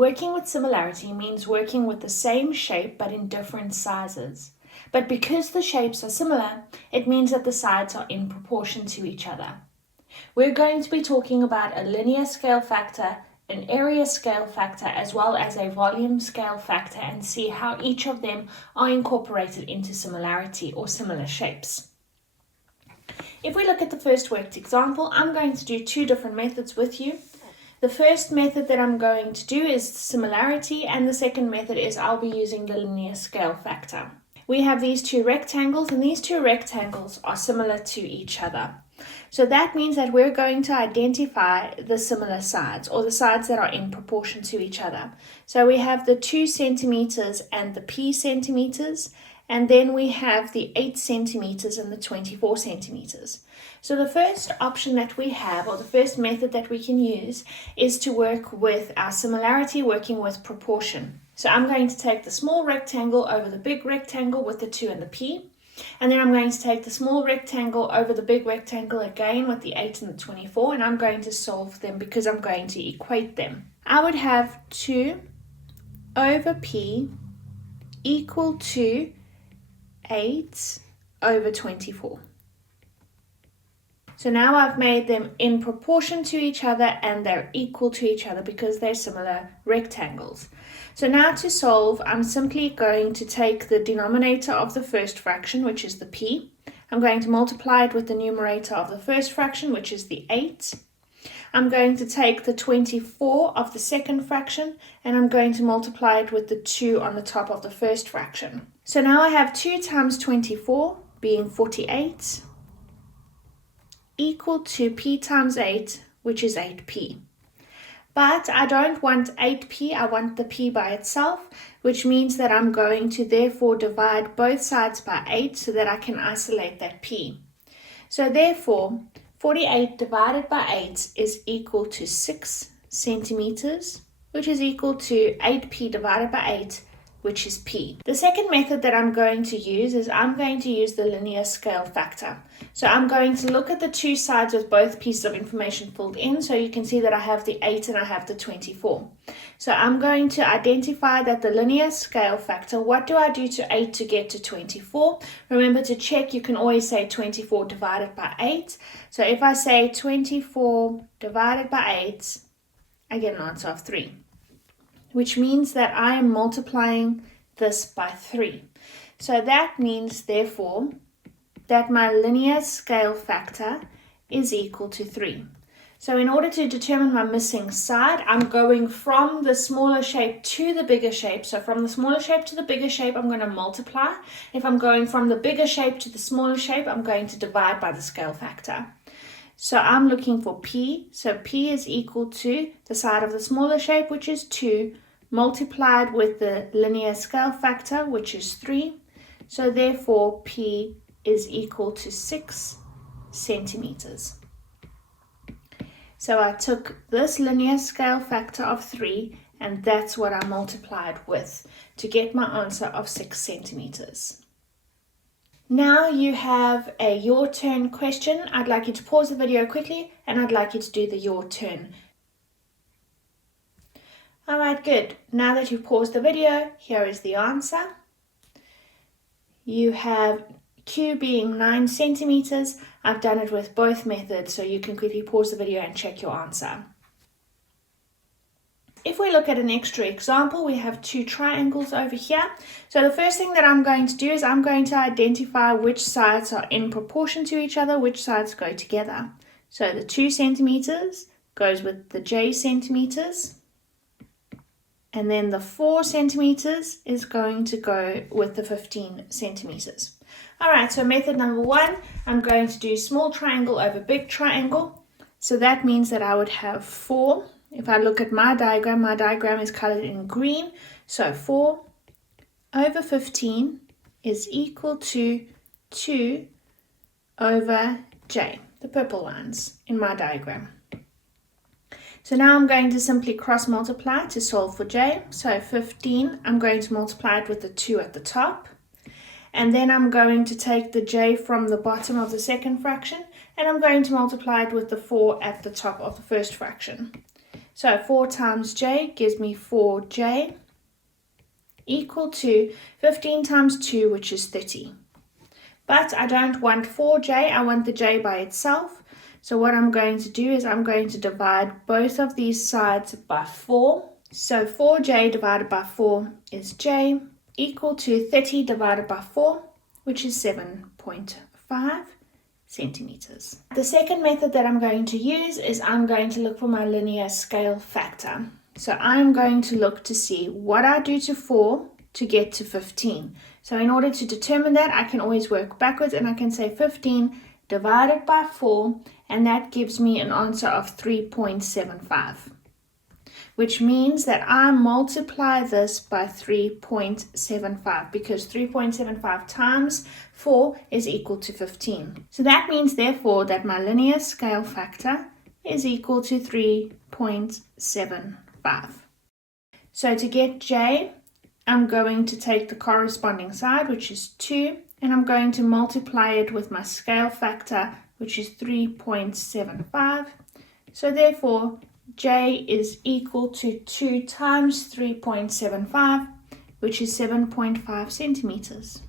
Working with similarity means working with the same shape but in different sizes. But because the shapes are similar, it means that the sides are in proportion to each other. We're going to be talking about a linear scale factor, an area scale factor, as well as a volume scale factor, and see how each of them are incorporated into similarity or similar shapes. If we look at the first worked example, I'm going to do two different methods with you. The first method that I'm going to do is similarity, and the second method is I'll be using the linear scale factor. We have these two rectangles, and these two rectangles are similar to each other. So that means that we're going to identify the similar sides, or the sides that are in proportion to each other. So we have the 2 centimeters and the p centimeters, and then we have the 8 centimeters and the 24 centimeters. So the first option that we have, or the first method that we can use, is to work with our similarity, working with proportion. So I'm going to take the small rectangle over the big rectangle with the 2 and the p. And then I'm going to take the small rectangle over the big rectangle again with the 8 and the 24, and I'm going to solve them because I'm going to equate them. I would have 2 over p equal to 8 over 24. So now I've made them in proportion to each other and they're equal to each other because they're similar rectangles. So now to solve, I'm simply going to take the denominator of the first fraction, which is the p. I'm going to multiply it with the numerator of the first fraction, which is the 8. I'm going to take the 24 of the second fraction, and I'm going to multiply it with the 2 on the top of the first fraction. So now I have 2 times 24 being 48 equal to p times 8, which is 8p. But I don't want 8p, I want the p by itself, which means that I'm going to therefore divide both sides by 8 so that I can isolate that p. So therefore, 48 divided by 8 is equal to 6 centimeters, which is equal to 8p divided by 8, which is p. The second method that I'm going to use is I'm going to use the linear scale factor. So I'm going to look at the two sides with both pieces of information filled in, so you can see that I have the 8 and I have the 24. So I'm going to identify that the linear scale factor, what do I do to 8 to get to 24? Remember to check, you can always say 24 divided by 8. So if I say 24 divided by 8, I get an answer of 3. Which means that I am multiplying this by 3. So that means, therefore, that my linear scale factor is equal to 3. So in order to determine my missing side, I'm going from the smaller shape to the bigger shape. So from the smaller shape to the bigger shape, I'm going to multiply. If I'm going from the bigger shape to the smaller shape, I'm going to divide by the scale factor. So I'm looking for p. So p is equal to the side of the smaller shape, which is 2, multiplied with the linear scale factor, which is 3. So therefore, p is equal to 6 centimeters. So I took this linear scale factor of 3, and that's what I multiplied with to get my answer of 6 centimeters. Now you have a your turn question. I'd like you to pause the video quickly, and I'd like you to do the your turn. Alright, good. Now that you've paused the video, here is the answer. You have Q being 9 centimeters. I've done it with both methods, so you can quickly pause the video and check your answer. If we look at an extra example, we have two triangles over here. So the first thing that I'm going to do is I'm going to identify which sides are in proportion to each other, which sides go together. So the 2 centimeters goes with the j centimeters. And then the 4 centimeters is going to go with the 15 centimeters. Alright, so method number 1, I'm going to do small triangle over big triangle. So that means that I would have 4. If I look at my diagram is colored in green. So 4 over 15 is equal to 2 over j, the purple lines in my diagram. So now I'm going to simply cross multiply to solve for j. So 15, I'm going to multiply it with the 2 at the top. And then I'm going to take the j from the bottom of the second fraction, and I'm going to multiply it with the 4 at the top of the first fraction. So 4 times j gives me 4j equal to 15 times 2, which is 30. But I don't want 4j, I want the j by itself. So what I'm going to do is I'm going to divide both of these sides by 4. So 4j divided by 4 is j equal to 30 divided by 4, which is 7.5 centimeters. The second method that I'm going to use is I'm going to look for my linear scale factor. So I'm going to look to see what I do to 4 to get to 15. So in order to determine that, I can always work backwards and I can say 15 divided by 4, and that gives me an answer of 3.75. Which means that I multiply this by 3.75 because 3.75 times 4 is equal to 15. So that means therefore that my linear scale factor is equal to 3.75. So to get j, I'm going to take the corresponding side, which is 2, and I'm going to multiply it with my scale factor, which is 3.75. So therefore, j is equal to 2 times 3.75, which is 7.5 centimeters.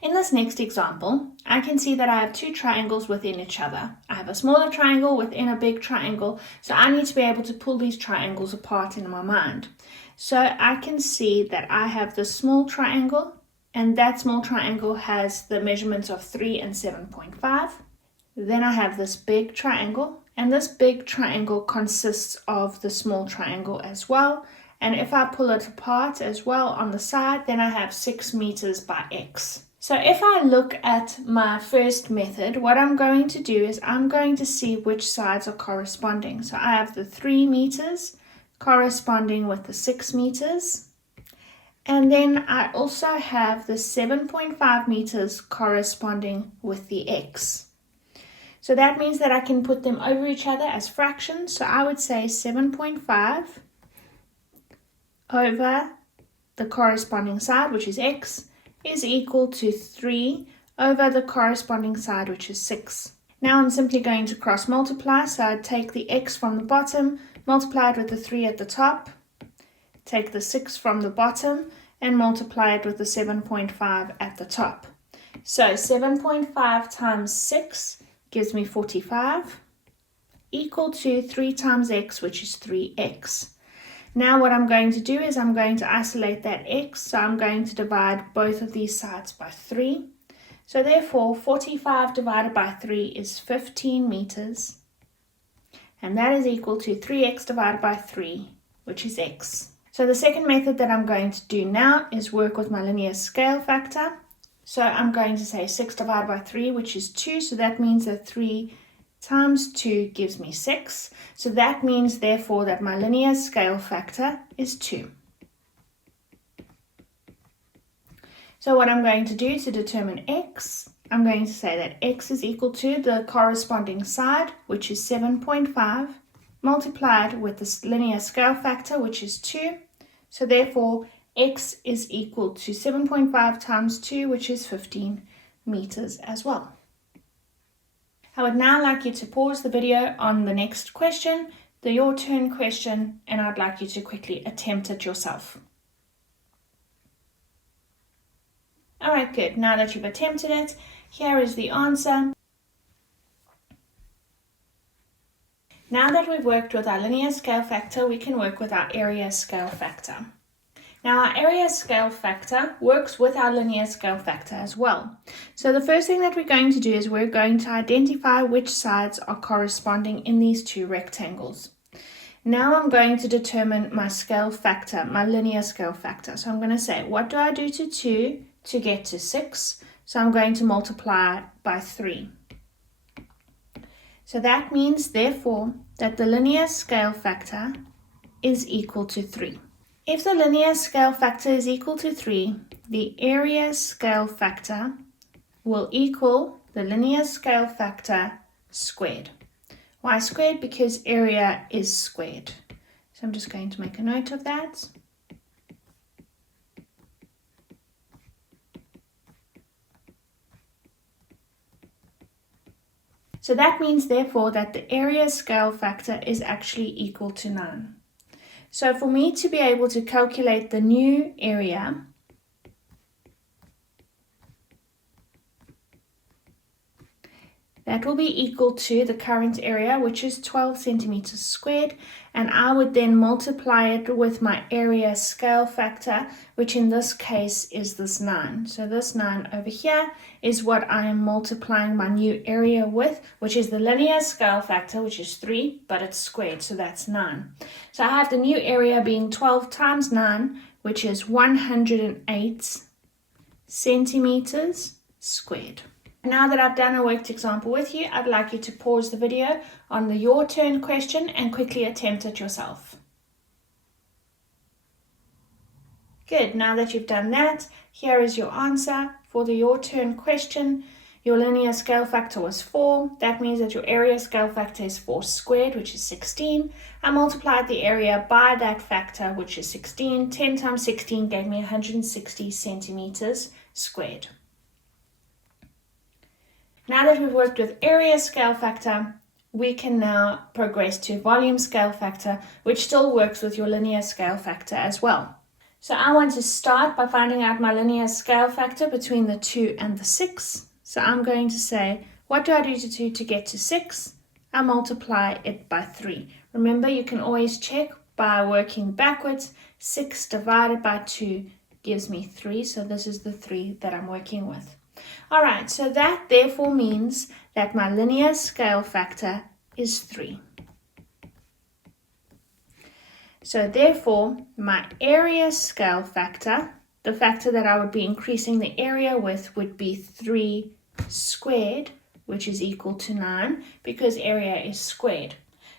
In this next example, I can see that I have two triangles within each other. I have a smaller triangle within a big triangle, so I need to be able to pull these triangles apart in my mind. So I can see that I have this small triangle, and that small triangle has the measurements of 3 and 7.5. Then I have this big triangle, and this big triangle consists of the small triangle as well. And if I pull it apart as well on the side, then I have 6 meters by x. So if I look at my first method, what I'm going to do is I'm going to see which sides are corresponding. So I have the 3 meters corresponding with the 6 meters. And then I also have the 7.5 meters corresponding with the x. So that means that I can put them over each other as fractions. So I would say 7.5 over the corresponding side, which is x, is equal to 3 over the corresponding side, which is 6. Now I'm simply going to cross multiply. So I'd take the x from the bottom, multiply it with the 3 at the top, take the 6 from the bottom, and multiply it with the 7.5 at the top. So 7.5 times 6 gives me 45, equal to 3 times x, which is 3x. Now what I'm going to do is I'm going to isolate that x, so I'm going to divide both of these sides by 3. So therefore 45 divided by 3 is 15 meters, and that is equal to 3x divided by 3, which is x. So the second method that I'm going to do now is work with my linear scale factor. So I'm going to say 6 divided by 3, which is 2, so that means that 3 times 2 gives me 6. So that means therefore that my linear scale factor is 2. So what I'm going to do to determine x, I'm going to say that x is equal to the corresponding side, which is 7.5, multiplied with the linear scale factor, which is 2. So therefore x is equal to 7.5 times 2, which is 15 meters as well. I would now like you to pause the video on the next question, the your turn question, and I'd like you to quickly attempt it yourself. Alright, good. Now that you've attempted it, here is the answer. Now that we've worked with our linear scale factor, we can work with our area scale factor. Now our area scale factor works with our linear scale factor as well. So the first thing that we're going to do is we're going to identify which sides are corresponding in these two rectangles. Now I'm going to determine my scale factor, my linear scale factor. So I'm going to say, what do I do to 2 to get to 6? So I'm going to multiply by 3. So that means, therefore, that the linear scale factor is equal to 3. If the linear scale factor is equal to 3, the area scale factor will equal the linear scale factor squared. Why squared? Because area is squared. So I'm just going to make a note of that. So that means therefore that the area scale factor is actually equal to 9. So for me to be able to calculate the new area, that will be equal to the current area, which is 12 centimeters squared, and I would then multiply it with my area scale factor, which in this case is this 9. So this 9 over here is what I am multiplying my new area with, which is the linear scale factor, which is 3, but it's squared, so that's 9. So I have the new area being 12 times 9, which is 108 centimeters squared. Now that I've done a worked example with you, I'd like you to pause the video on the your turn question and quickly attempt it yourself. Good, now that you've done that, here is your answer for the your turn question. Your linear scale factor was 4. That means that your area scale factor is 4 squared, which is 16. I multiplied the area by that factor, which is 16. 10 times 16 gave me 160 centimeters squared. Now that we've worked with area scale factor, we can now progress to volume scale factor, which still works with your linear scale factor as well. So I want to start by finding out my linear scale factor between the 2 and the 6. So I'm going to say, what do I do to get to 6? I multiply it by 3. Remember, you can always check by working backwards. 6 divided by 2 gives me 3, so this is the 3 that I'm working with. Alright, so that therefore means that my linear scale factor is 3. So therefore, my area scale factor, the factor that I would be increasing the area with, would be 3 squared, which is equal to 9, because area is squared.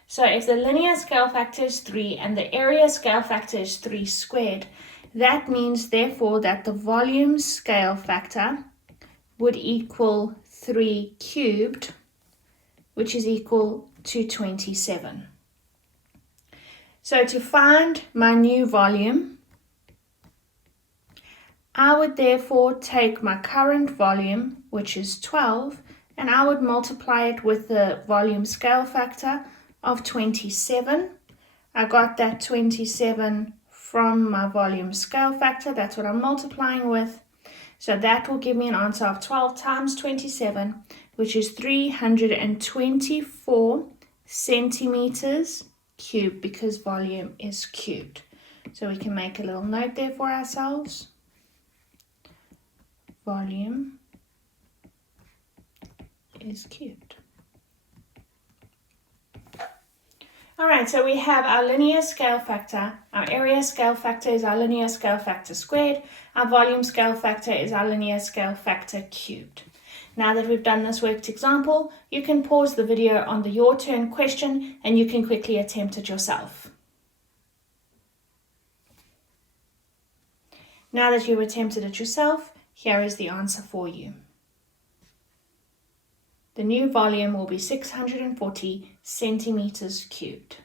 So if the linear scale factor is 3 and the area scale factor is 3 squared, that means therefore that the volume scale factor would equal 3 cubed, which is equal to 27. So to find my new volume, I would therefore take my current volume, which is 12, and I would multiply it with the volume scale factor of 27. I got that 27 from my volume scale factor. That's what I'm multiplying with. So that will give me an answer of 12 times 27, which is 324 centimeters cubed, because volume is cubed. So we can make a little note there for ourselves. Volume is cubed. Alright, so we have our linear scale factor. Our area scale factor is our linear scale factor squared. Our volume scale factor is our linear scale factor cubed. Now that we've done this worked example, you can pause the video on the your turn question and you can quickly attempt it yourself. Now that you've attempted it yourself, here is the answer for you. The new volume will be 640 centimeters cubed.